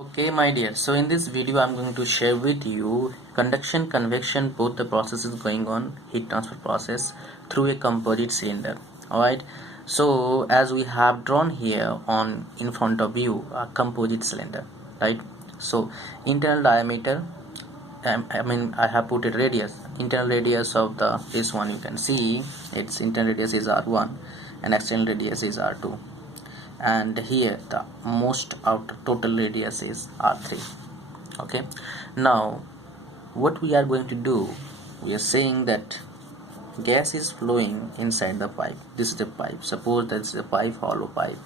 Okay, my dear, so in this video I'm going to share with you conduction, convection, both the processes going on, heat transfer process through a composite cylinder. Alright, so as we have drawn here on in front of you a composite cylinder, right? So internal diameter, I have put a radius, internal radius of this one, you can see its internal radius is R1 and external radius is R2, and here the most out total radius is R3. Okay, now what we are going to do, we are saying that gas is flowing inside the pipe. This is the pipe, suppose that's a pipe, hollow pipe,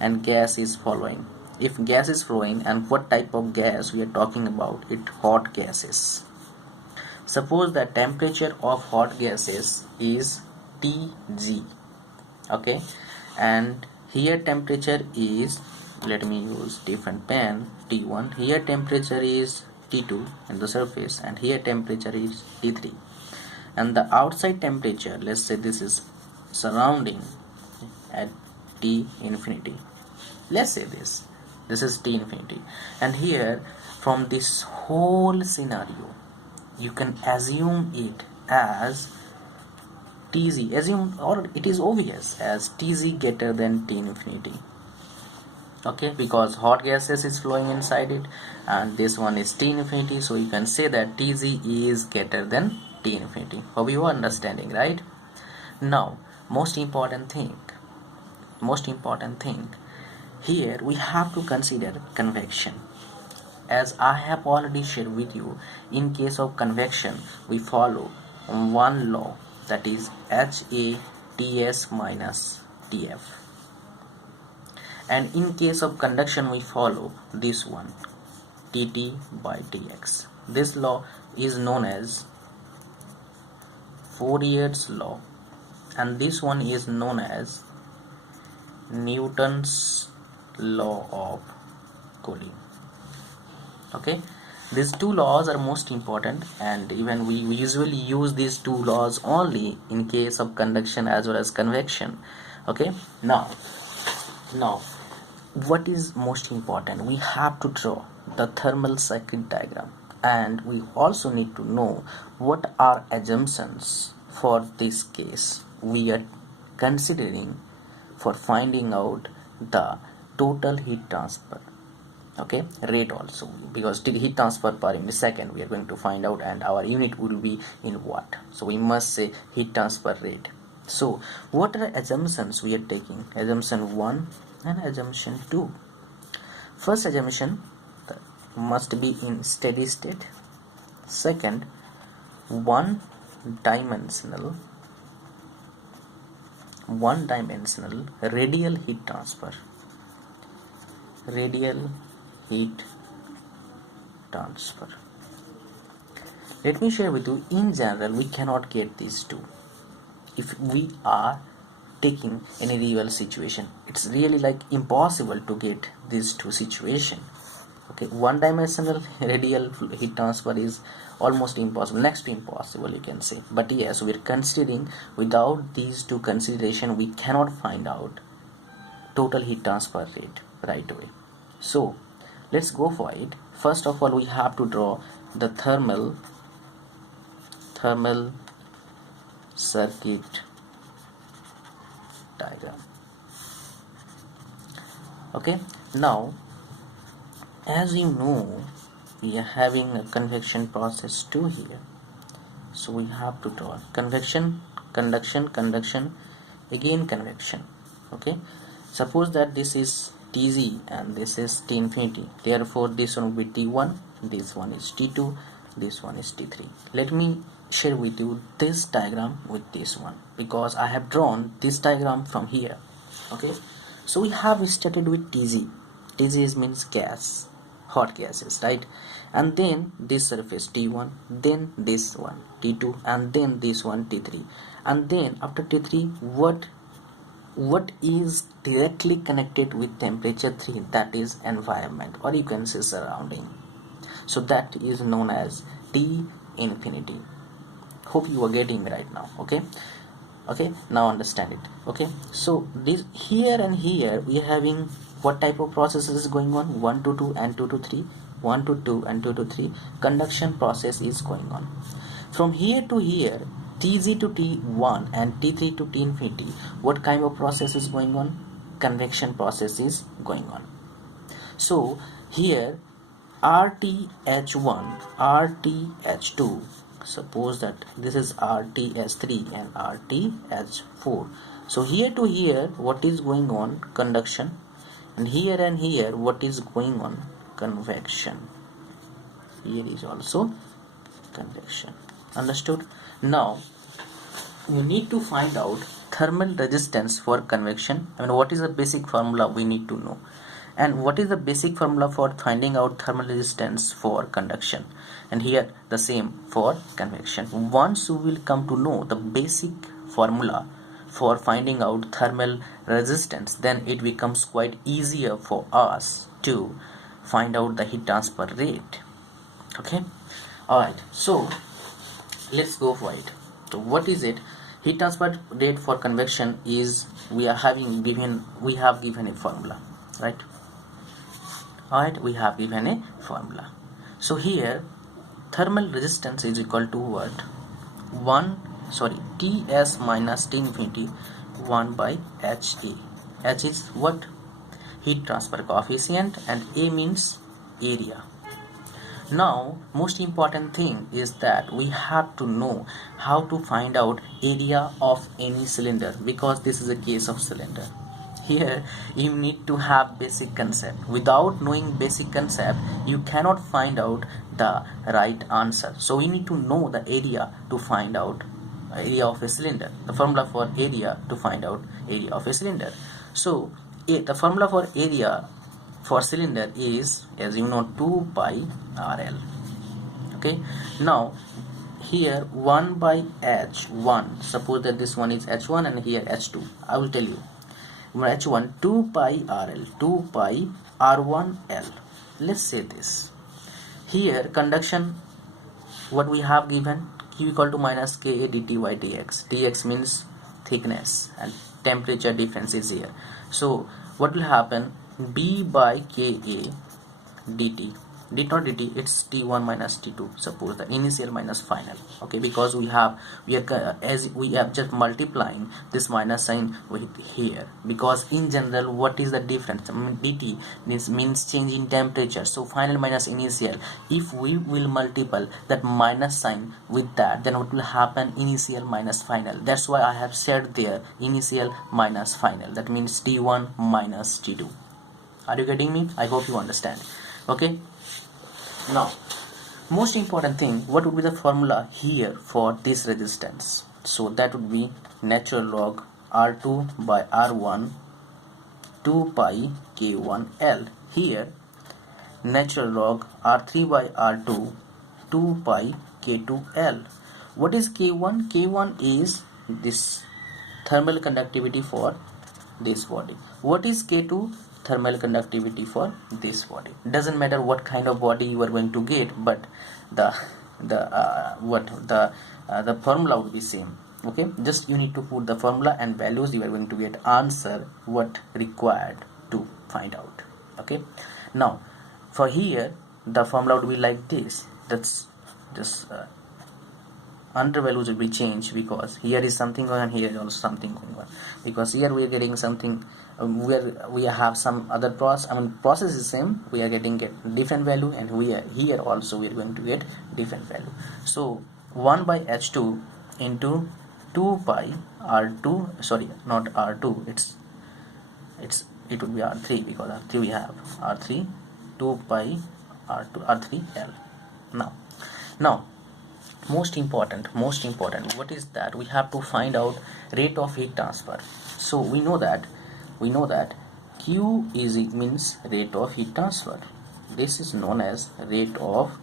and gas is flowing. If gas is flowing, and what type of gas we are talking about, it hot gases. Suppose the temperature of hot gases is Tg. Okay, and here temperature is, let me use different pen, T1. Here temperature is T2 in the surface, and here temperature is T3, and the outside temperature, let's say this is surrounding at T infinity. Let's say this is T infinity, and here from this whole scenario you can assume it as Tz, assume, or it is obvious as Tz greater than T infinity. Okay, because hot gases is flowing inside it, and this one is T infinity, so you can say that Tz is greater than T infinity. Hope you are understanding, right? Now most important thing here, we have to consider convection. As I have already shared with you, in case of convection we follow one law, that is HATS minus TF, and in case of conduction we follow this one, TT by TX. This law is known as Fourier's law, and this one is known as Newton's law of cooling. Okay, these two laws are most important, and even we usually use these two laws only in case of conduction as well as convection. Okay, now what is most important, we have to draw the thermal circuit diagram, and we also need to know what are assumptions for this case we are considering for finding out the total heat transfer, okay, rate also, because the heat transfer per unit second we are going to find out, and our unit will be in watt, so we must say heat transfer rate. So what are the assumptions we are taking? Assumption 1 and assumption 2. First assumption must be in steady state. Second, one dimensional radial heat transfer. Let me share with you, in general we cannot get these two if we are taking any real situation. It's really like impossible to get these two situation. Okay, one dimensional radial heat transfer is almost impossible, next to impossible you can say, but yes, we're considering without these two consideration we cannot find out total heat transfer rate right away. So let's go for it. First of all, we have to draw the thermal circuit diagram. Okay, now as you know, we are having a convection process too here, so we have to draw convection, conduction, again convection. Okay, suppose that this is Tz and this is T infinity, therefore this one will be T1, this one is T2, this one is T3. Let me share with you this diagram with this one, because I have drawn this diagram from here. Okay, so we have started with Tz. Tz means gas, hot gases, right? And then this surface T1, then this one T2, and then this one T3, and then after T3 what is directly connected with temperature 3, that is environment, or you can say surrounding, so that is known as T infinity. Hope you are getting me right now. Okay, now understand it. Okay, so this here and here we are having what type of process is going on? 1 to 2 and 2 to 3, 1 to 2 and 2 to 3. Conduction process is going on. From here to here, Tg to T1 and T3 to T infinity, what kind of process is going on? Convection process is going on. So here RTH1, RTH2, suppose that this is RTH3 and RTH4. So here to here, what is going on? Conduction. And here, what is going on? Convection. Here is also convection. Understood? Now you need to find out thermal resistance for convection. What is the basic formula we need to know, and what is the basic formula for finding out thermal resistance for conduction, and here the same for convection. Once you will come to know the basic formula for finding out thermal resistance, then it becomes quite easier for us to find out the heat transfer rate. Okay, alright, so let's go for it. So what is it? Heat transfer rate for convection is, we have given a formula, right? Alright, we have given a formula. So here thermal resistance is equal to what? Ts minus T infinity 1 by HA. H is what? Heat transfer coefficient, and A means area. Now most important thing is that we have to know how to find out area of any cylinder, because this is a case of cylinder. Here you need to have basic concept. Without knowing basic concept, you cannot find out the right answer. So we need to know the area to find out area of a cylinder, the formula for area to find out area of a cylinder. So the formula for area for cylinder is, as you know, 2 pi RL. Okay, now here 1 by H1, suppose that this one is H1 and here H2. I will tell you, H1 2 pi RL, 2 pi R1L. Let's say this. Here conduction, what we have given, Q equal to minus Ka dt by dx. Dx means thickness and temperature difference is here. So what will happen? B by Ka dt, not dt, it's T1 minus T2, suppose the initial minus final. Okay, because we are just multiplying this minus sign with here, because in general what is the difference? Dt means change in temperature, so final minus initial. If we will multiply that minus sign with that, then what will happen? Initial minus final. That's why I have said there initial minus final, that means T1 minus T2. Are you getting me? I hope you understand. Okay, now most important thing, what would be the formula here for this resistance? So that would be natural log R2 by R1 2 pi K1L. Here natural log R3 by R2 2 pi K2L. What is K1? K1 is this thermal conductivity for this body. What is K2? Thermal conductivity for this body. Doesn't matter what kind of body you are going to get, but the formula would be same. Okay, just you need to put the formula and values, you are going to get answer what required to find out. Okay, now for here the formula would be like this. That's just under values will be changed, because here is something going on, here is also something going on, because here we are getting something where we have some other process is same, we are getting different value, and we are here also we are going to get different value. So 1 by H2 into 2 pi R2, sorry, not R2, it would be R3, because R3 we have R3 2 pi R2 R3L. Now most important, what is that? We have to find out rate of heat transfer. So we know that Q is means rate of heat transfer. This is known as rate of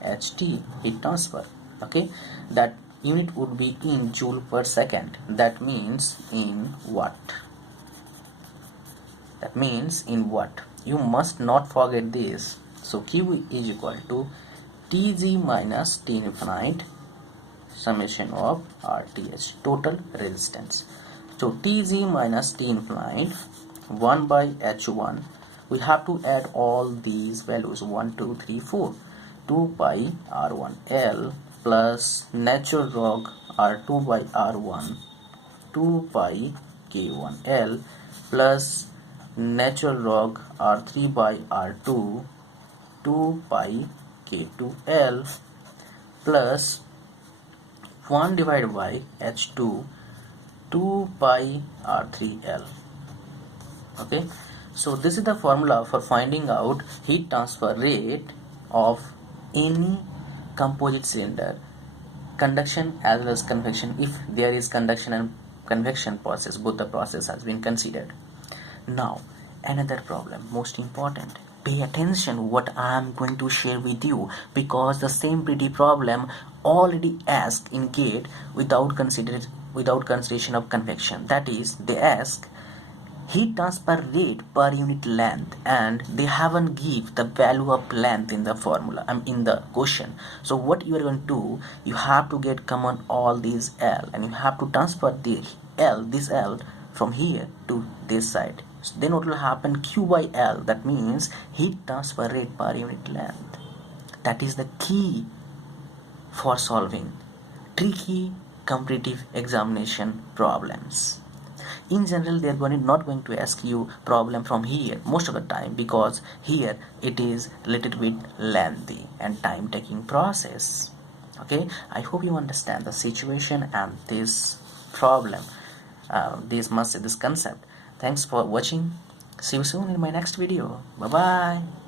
HT, heat transfer. Okay, that unit would be in joule per second. That means in watt. You must not forget this. So Q is equal to Tg minus T infinite summation of RTH, total resistance. So Tg minus T infinite 1 by H1 we have to add all these values 1 2 3 4. 2 pi r1l plus natural log r2 by r1 2 pi k1l plus natural log r3 by r2 2 pi k2l plus 1 divided by h2 2 pi r3l. Okay, so this is the formula for finding out heat transfer rate of any composite cylinder, conduction as well as convection. If there is conduction and convection process, both the process has been considered. Now another problem, most important, pay attention what I am going to share with you, because the same pretty problem already asked in GATE without consideration of convection. That is, they ask heat transfer rate per unit length and they haven't give the value of length in the formula, in the question. So what you are going to do, you have to get common all these L and you have to transfer this L from here to this side. So then what will happen, Q by L, that means heat transfer rate per unit length. That is the key for solving tricky competitive examination problems. In general, they are not going to ask you problem from here most of the time, because here it is little bit lengthy and time taking process. Okay, I hope you understand the situation and this problem, this concept. Thanks for watching. See you soon in my next video. Bye bye.